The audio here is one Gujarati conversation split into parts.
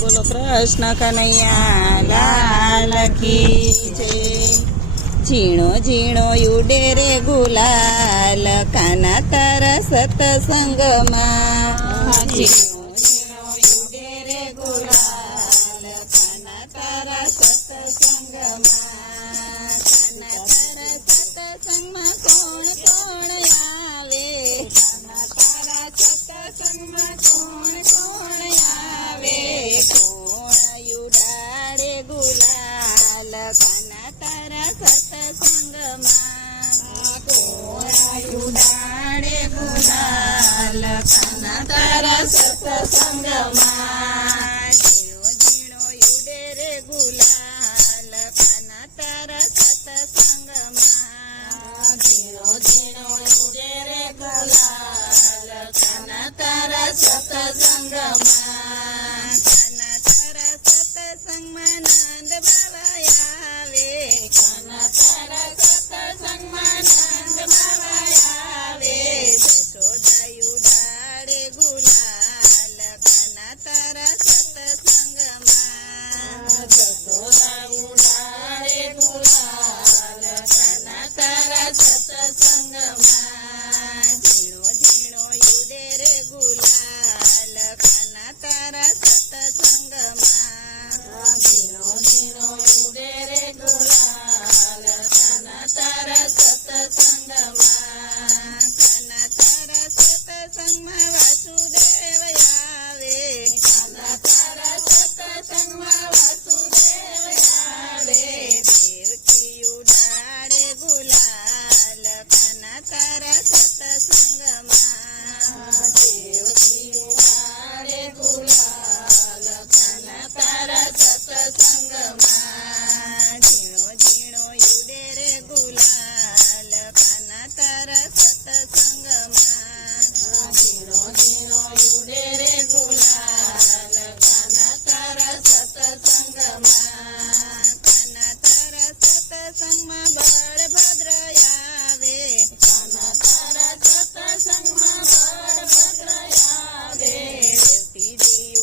બોલો કૃષ્ણ કનૈયા લાલ કી જય। ઝીણો ઝીણો ઉડે રે ગુલાલ કાના તારા સતસંગમાં। ઝીણો ઝીણો ઉડે રે ગુલાલ કાના તારા સતસંગમાં। કાના તારા સતસંગમાં કોણ કોણ આવે? કાના તારા સતસંગમાં કોણ કોણ આવે? કોણ ઉડાડે ગુલાલ કાના તારા સતસંગમાં? કોણ ઉડાડે ગુલાલ કાના તારા સતસંગમાં? ઝીણો ઝીણો ઉડે રે ગુલાલ કાના તારા સતસંગમાં। ઝીણો ઝીણો ઉડે રે ગુલાલ કાના તારા સતસંગમાં। કાના તારા સતસંગમાં નંદ બાવા આવે। કાના તારા સતસંગમાં નંદ બાવા આવે। જશોદા ઉડાડે ગુલાલ કાના તારા સતસંગમાં। જશોદા ઉડાડે ગુલાલ કાના તારા સતસંગમાં। ઝીણો ઝીણો ઉડે રે ગુલાલ કાના તારા સતસંગમાં। ઝીણો ઝીણો ઉડે રે ગુલાલ કાના તારા સતસંગમાં। કાના તારા સતસંગમાં વાસુદેવ આવે। કાના તારા સતસંગમાં વાસુદેવ આવે। દેવકી ઉડાડે ગુલાલ કાના તારા સતસંગમાં। દેવકી ઉડાડે ગુલાલ કાના તારા સતસંગમાં। ઝીણો ઝીણો ઉડે રે ગુલાલ કાના તારા સતસંગમાં। ઝીણો ઝીણો ઉડે રે ગુલાલ કાના તારા સતસંગમાં। કાના તારા સતસંગમાં બળભદ્ર આવે। કાના તારા સતસંગમાં બળભદ્ર આવે। દેવકીજી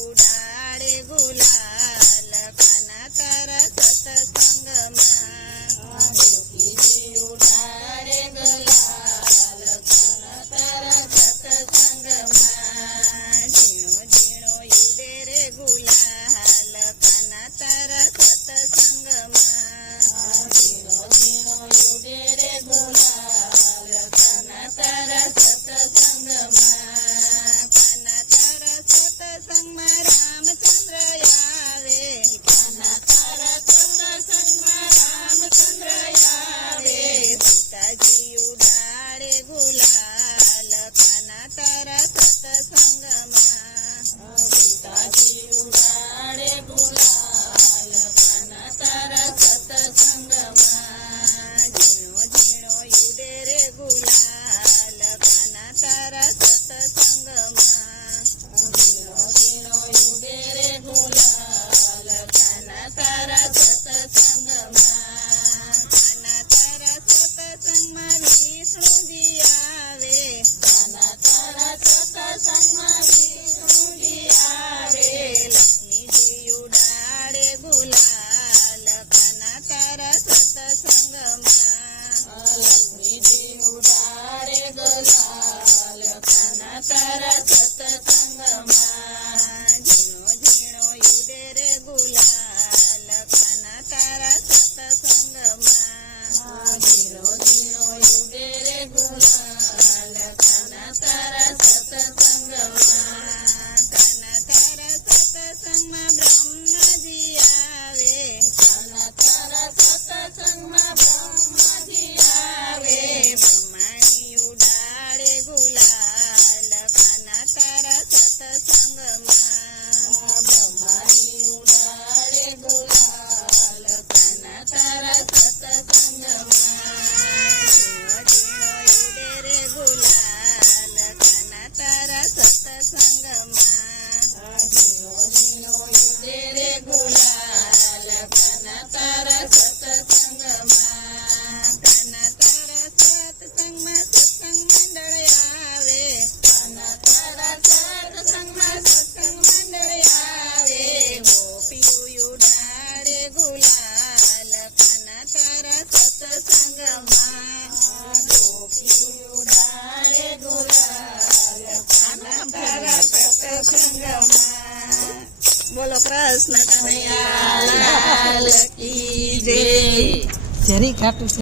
બોલો કૃષ્ણ કનૈયા લાલ કી જય. જરી ખાટું છે.